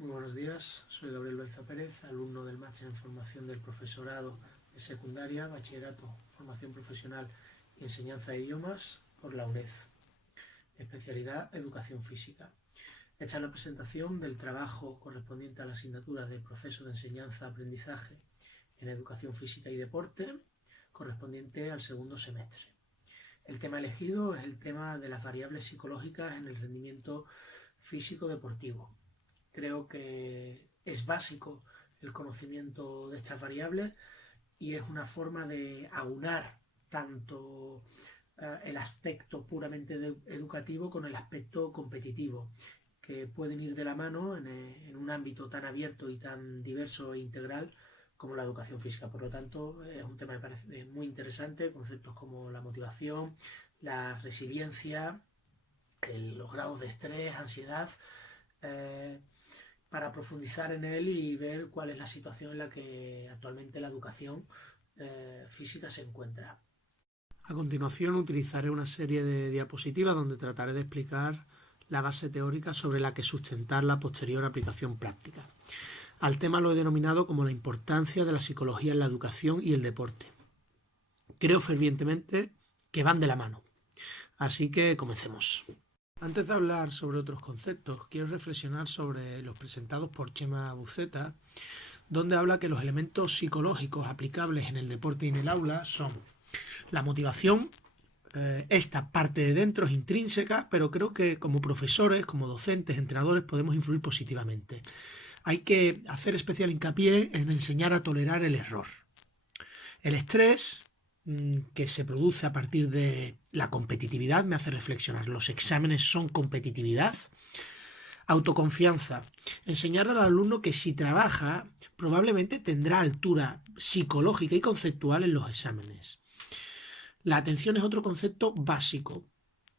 Muy buenos días, soy Gabriel Loaiza Pérez, alumno del máster en formación del profesorado de secundaria, bachillerato, formación profesional y enseñanza de idiomas por la UNED, especialidad educación física. Esta es la presentación del trabajo correspondiente a la asignatura de proceso de enseñanza-aprendizaje en educación física y deporte, correspondiente al segundo semestre. El tema elegido es el tema de las variables psicológicas en el rendimiento físico-deportivo. Creo que es básico el conocimiento de estas variables y es una forma de aunar tanto el aspecto puramente educativo con el aspecto competitivo, que pueden ir de la mano en un ámbito tan abierto y tan diverso e integral como la educación física. Por lo tanto, es un tema que me parece muy interesante, conceptos como la motivación, la resiliencia, los grados de estrés, ansiedad, para profundizar en él y ver cuál es la situación en la que actualmente la educación física se encuentra. A continuación utilizaré una serie de diapositivas donde trataré de explicar la base teórica sobre la que sustentar la posterior aplicación práctica. Al tema lo he denominado como la importancia de la psicología en la educación y el deporte. Creo fervientemente que van de la mano. Así que comencemos. Antes de hablar sobre otros conceptos, quiero reflexionar sobre los presentados por Chema Buceta, donde habla que los elementos psicológicos aplicables en el deporte y en el aula son la motivación. Esta parte de dentro es intrínseca, pero creo que como profesores, como docentes, entrenadores, podemos influir positivamente. Hay que hacer especial hincapié en enseñar a tolerar el error. El estrés, que se produce a partir de la competitividad, me hace reflexionar. Los exámenes son competitividad. Autoconfianza. Enseñar al alumno que si trabaja, probablemente tendrá altura psicológica y conceptual en los exámenes. La atención es otro concepto básico.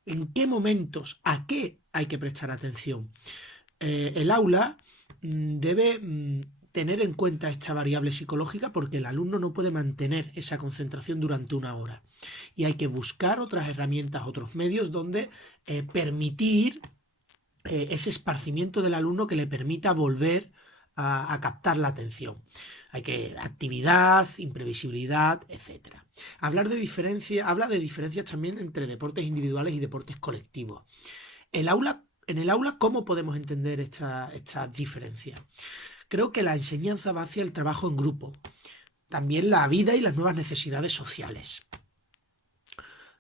¿En qué momentos, a qué hay que prestar atención? El aula debe tener en cuenta esta variable psicológica porque el alumno no puede mantener esa concentración durante una hora. Y hay que buscar otras herramientas, otros medios donde permitir ese esparcimiento del alumno que le permita volver a captar la atención. Hay que actividad, imprevisibilidad, etc. Habla de diferencias también entre deportes individuales y deportes colectivos. En el aula, ¿cómo podemos entender esta diferencia? Creo que la enseñanza va hacia el trabajo en grupo, también la vida y las nuevas necesidades sociales.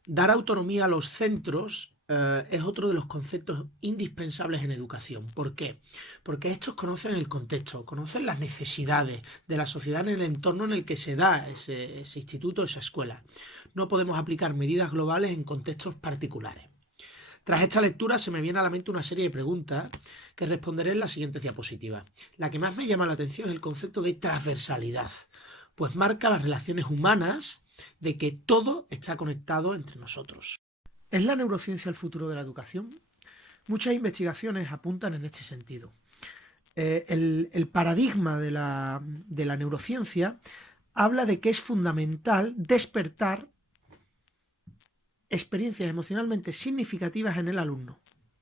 Dar autonomía a los centros es otro de los conceptos indispensables en educación. ¿Por qué? Porque estos conocen el contexto, conocen las necesidades de la sociedad en el entorno en el que se da ese instituto, esa escuela. No podemos aplicar medidas globales en contextos particulares. Tras esta lectura se me viene a la mente una serie de preguntas que responderé en las siguientes diapositivas. La que más me llama la atención es el concepto de transversalidad, pues marca las relaciones humanas de que todo está conectado entre nosotros. ¿Es la neurociencia el futuro de la educación? Muchas investigaciones apuntan en este sentido. El paradigma de la neurociencia habla de que es fundamental despertar experiencias emocionalmente significativas en el alumno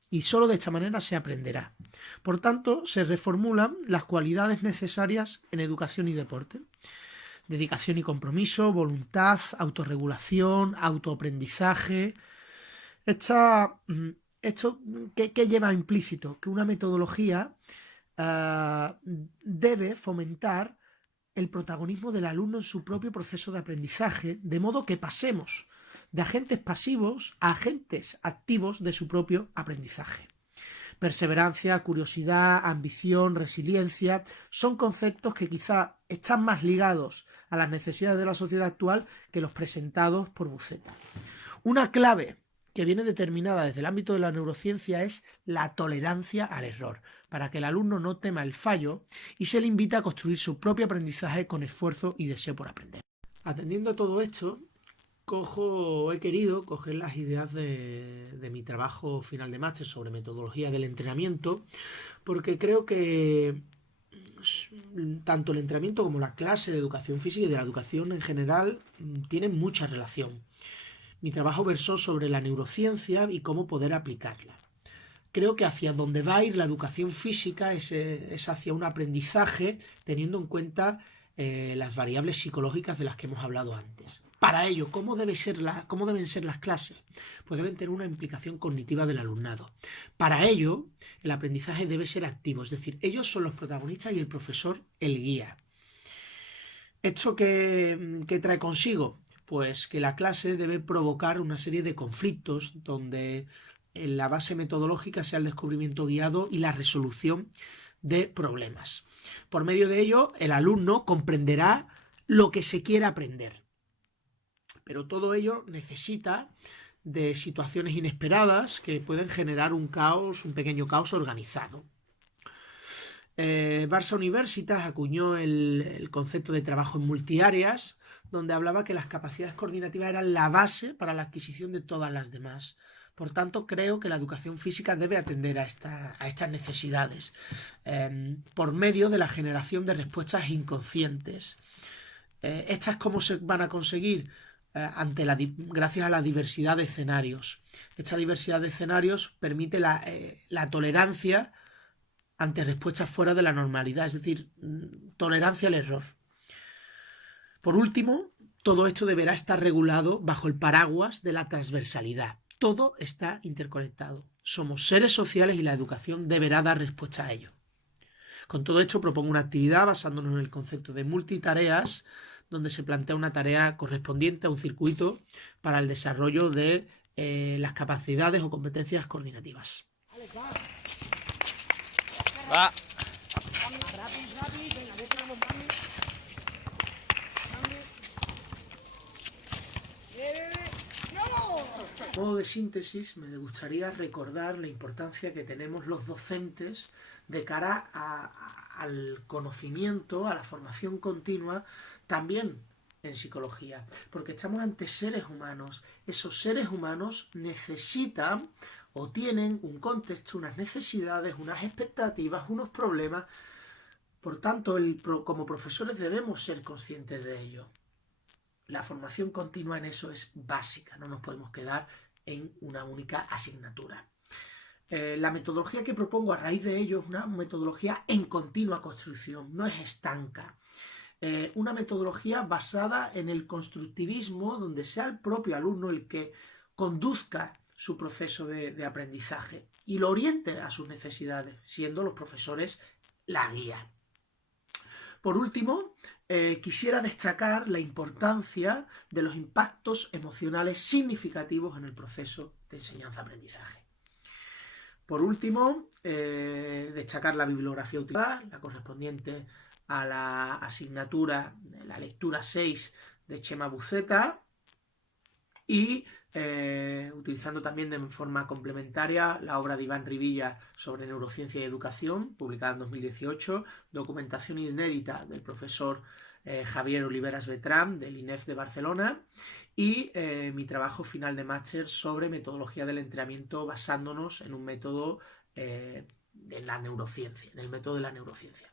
y solo de esta manera se aprenderá. Por tanto, se reformulan las cualidades necesarias en educación y deporte. Dedicación y compromiso, voluntad, autorregulación, autoaprendizaje. ¿Esto qué lleva implícito? Que una metodología debe fomentar el protagonismo del alumno en su propio proceso de aprendizaje, de modo que pasemos de agentes pasivos a agentes activos de su propio aprendizaje. Perseverancia, curiosidad, ambición, resiliencia son conceptos que quizá están más ligados a las necesidades de la sociedad actual que los presentados por Buceta. Una clave que viene determinada desde el ámbito de la neurociencia es la tolerancia al error, para que el alumno no tema el fallo y se le invita a construir su propio aprendizaje con esfuerzo y deseo por aprender. Atendiendo a todo esto, he querido coger las ideas de mi trabajo final de máster sobre metodología del entrenamiento, porque creo que tanto el entrenamiento como la clase de educación física y de la educación en general tienen mucha relación. Mi trabajo versó sobre la neurociencia y cómo poder aplicarla. creo que hacia donde va a ir la educación física es hacia un aprendizaje teniendo en cuenta las variables psicológicas de las que hemos hablado antes. Para ello, ¿cómo deben ser las clases? Pues deben tener una implicación cognitiva del alumnado. Para ello, el aprendizaje debe ser activo, es decir, ellos son los protagonistas y el profesor el guía. ¿Esto qué trae consigo? Pues que la clase debe provocar una serie de conflictos donde la base metodológica sea el descubrimiento guiado y la resolución de problemas. Por medio de ello, el alumno comprenderá lo que se quiere aprender. Pero todo ello necesita de situaciones inesperadas que pueden generar un pequeño caos organizado. Barça Universitas acuñó el concepto de trabajo en multiáreas, donde hablaba que las capacidades coordinativas eran la base para la adquisición de todas las demás. Por tanto, creo que la educación física debe atender a estas necesidades por medio de la generación de respuestas inconscientes. ¿Estas cómo se van a conseguir? Gracias a la diversidad de escenarios. Esta diversidad de escenarios permite la tolerancia ante respuestas fuera de la normalidad, es decir, tolerancia al error. Por último, todo esto deberá estar regulado bajo el paraguas de la transversalidad. Todo está interconectado. Somos seres sociales y la educación deberá dar respuesta a ello. Con todo esto propongo una actividad basándonos en el concepto de multitareas, donde se plantea una tarea correspondiente a un circuito para el desarrollo de las capacidades o competencias coordinativas. Va. A modo de síntesis, me gustaría recordar la importancia que tenemos los docentes de cara al conocimiento, a la formación continua, también en psicología, porque estamos ante seres humanos. Esos seres humanos necesitan o tienen un contexto, unas necesidades, unas expectativas, unos problemas. Por tanto, como profesores debemos ser conscientes de ello. La formación continua en eso es básica, no nos podemos quedar en una única asignatura. La metodología que propongo a raíz de ello es una metodología en continua construcción, no es estanca. Una metodología basada en el constructivismo, donde sea el propio alumno el que conduzca su proceso de aprendizaje y lo oriente a sus necesidades, siendo los profesores la guía. Por último, quisiera destacar la importancia de los impactos emocionales significativos en el proceso de enseñanza-aprendizaje. Por último, destacar la bibliografía utilizada, la correspondiente a la asignatura, la lectura 6 de Chema Buceta, y utilizando también de forma complementaria la obra de Iván Rivilla sobre neurociencia y educación, publicada en 2018, documentación inédita del profesor Javier Oliveras Bertran, del INEF de Barcelona, y mi trabajo final de máster sobre metodología del entrenamiento basándonos en un método de la neurociencia, en el método de la neurociencia.